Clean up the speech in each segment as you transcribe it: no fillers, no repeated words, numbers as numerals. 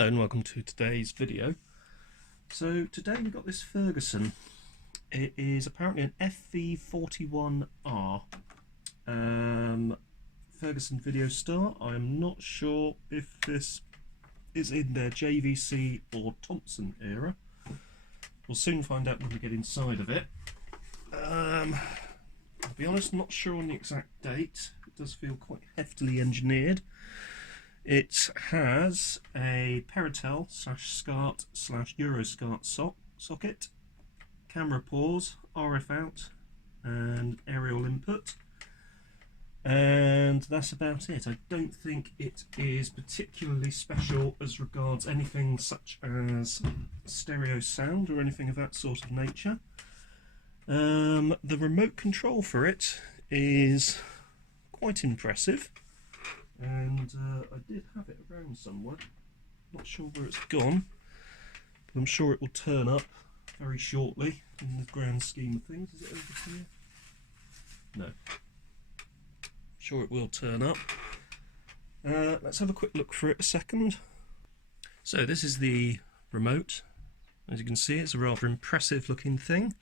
Hello and welcome to today's video. So today we've got this Ferguson. It is apparently an FV41R Ferguson Video Star. I'm not sure if this is in their JVC or Thompson era. We'll soon find out when we get inside of it. I'll be honest, not sure on the exact date. It does feel quite heftily engineered. It has a Peritel /SCART /Euroscart socket, camera pause, RF out and aerial input, and that's about it. I don't think it is particularly special as regards anything such as stereo sound or anything of that sort of nature. The remote control for it is quite impressive. And I did have it around somewhere, not sure where it's gone, but I'm sure it will turn up very shortly in the grand scheme of things. Is it over here? No. I'm sure it will turn up. Let's have a quick look for it a second. So this is the remote. As you can see, it's a rather impressive looking thing.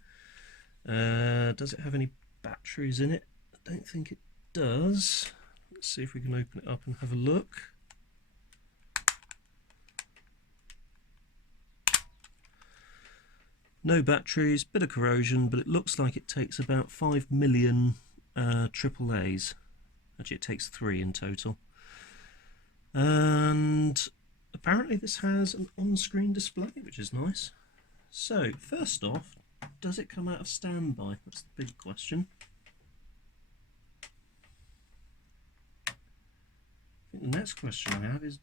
Does it have any batteries in it? I don't think it does. Let's see if we can open it up and have a look. No batteries, bit of corrosion, but it looks like it takes about 5 million AAAs. Actually, it takes 3 in total. And apparently this has an on-screen display, which is nice. So, first off, does it come out of standby? That's the big question. I think the next question I have is,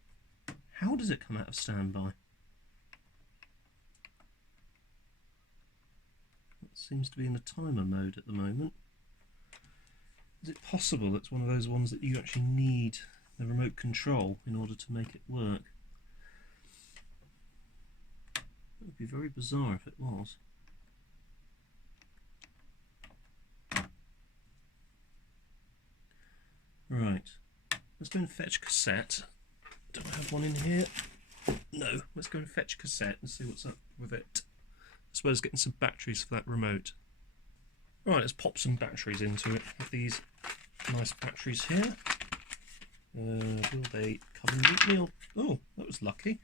how does it come out of standby? It seems to be in the timer mode at the moment. Is it possible it's one of those ones that you actually need the remote control in order to make it work? It would be very bizarre if it was. Right. Let's go and fetch cassette. Do I have one in here? No. Let's go and fetch cassette and see what's up with it. As well as getting some batteries for that remote. Right, let's pop some batteries into it with these nice batteries here. Will they come neatly? Or... oh, that was lucky.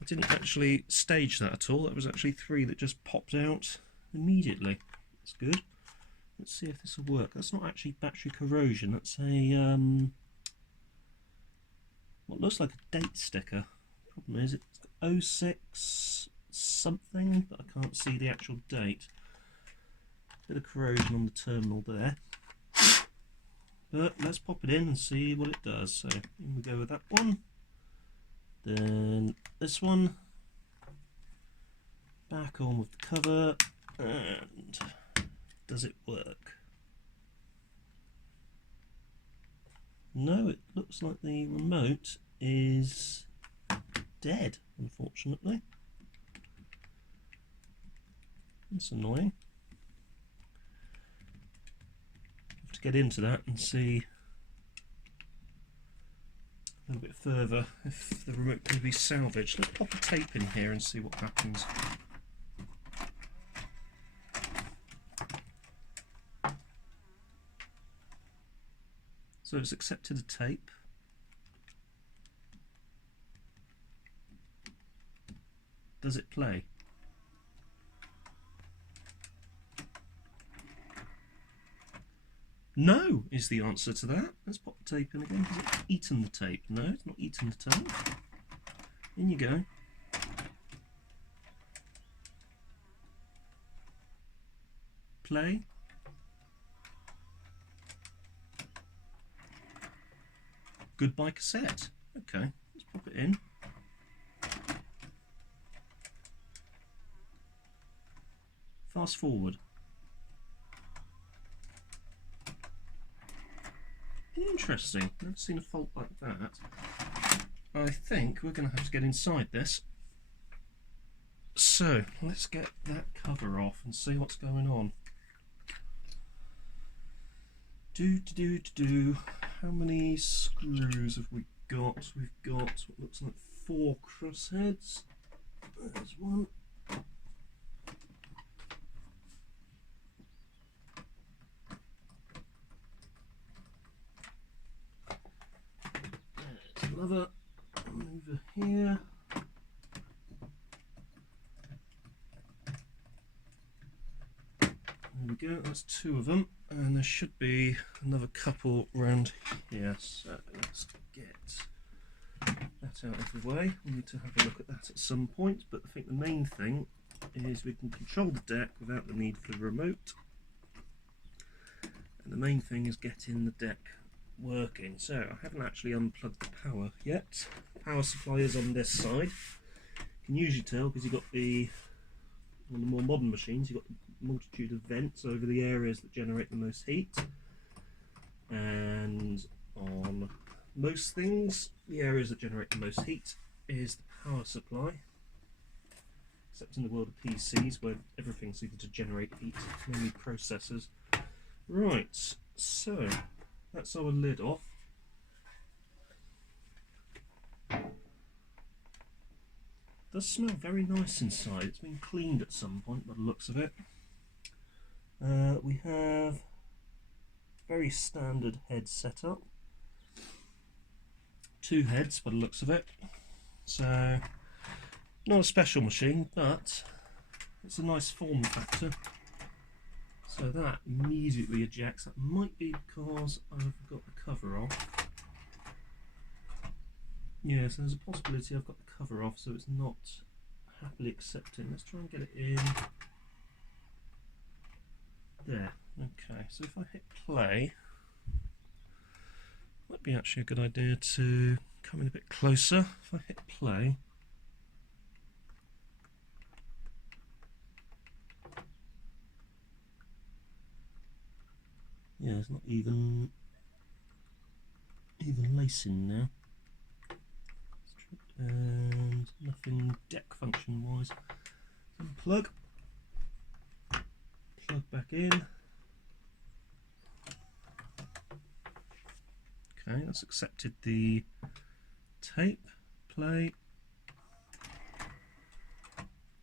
I didn't actually stage that at all. That was actually 3 that just popped out immediately. That's good. Let's see if this will work. That's not actually battery corrosion. That's a what looks like a date sticker. Problem is it's got 06 something, but I can't see the actual date. Bit of corrosion on the terminal there. But let's pop it in and see what it does. So in we go with that one. Then this one. Back on with the cover. And does it work? No, it looks like the remote is dead, unfortunately. That's annoying. Have to get into that and see a little bit further if the remote can be salvaged. Let's pop a tape in here and see what happens. So it's accepted a tape. Does it play? No is the answer to that. Let's pop the tape in again. Has it eaten the tape? No, it's not eaten the tape. In you go. Play. Goodbye cassette. Okay, let's pop it in. Fast forward. Interesting. Never seen a fault like that. I think we're going to have to get inside this. So let's get that cover off and see what's going on. How many screws have we got? We've got what looks like 4 crossheads. There's one. There's another over here. There we go, that's 2 of them, and there should be another couple round here, so let's get that out of the way. We need to have a look at that at some point, but I think the main thing is we can control the deck without the need for the remote, and the main thing is getting the deck working. So I haven't actually unplugged the power yet. Power supply is on this side. You can usually tell because you've got on the more modern machines, you've got a multitude of vents over the areas that generate the most heat, and on most things the areas that generate the most heat is the power supply, except in the world of PCs where everything's needed to generate heat, mainly processors. Right, so that's our lid off. It does smell very nice inside. It's been cleaned at some point by the looks of it. We have very standard head setup. 2 heads by the looks of it. So not a special machine, but it's a nice form factor. So that immediately ejects. That might be because I've got the cover off. Yeah, so there's a possibility I've got the cover off, so it's not happily accepting. Let's try and get it in. There. Okay, so if I hit play, might be actually a good idea to come in a bit closer. If I hit play, yeah, it's not even lacing now, and nothing deck function wise. Unplug, plug back in. Okay, that's accepted the tape. Play.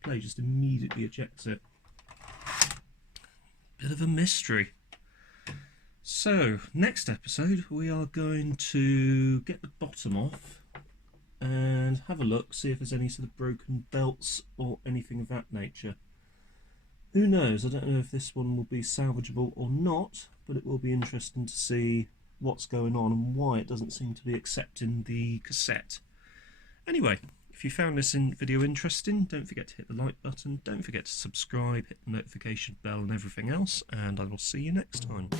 Play just immediately ejects it. Bit of a mystery. So, next episode we are going to get the bottom off and have a look, see if there's any sort of broken belts or anything of that nature. Who knows, I don't know if this one will be salvageable or not, but it will be interesting to see what's going on and why it doesn't seem to be accepting the cassette. Anyway, if you found this video interesting, don't forget to hit the like button, don't forget to subscribe, hit the notification bell and everything else, and I will see you next time.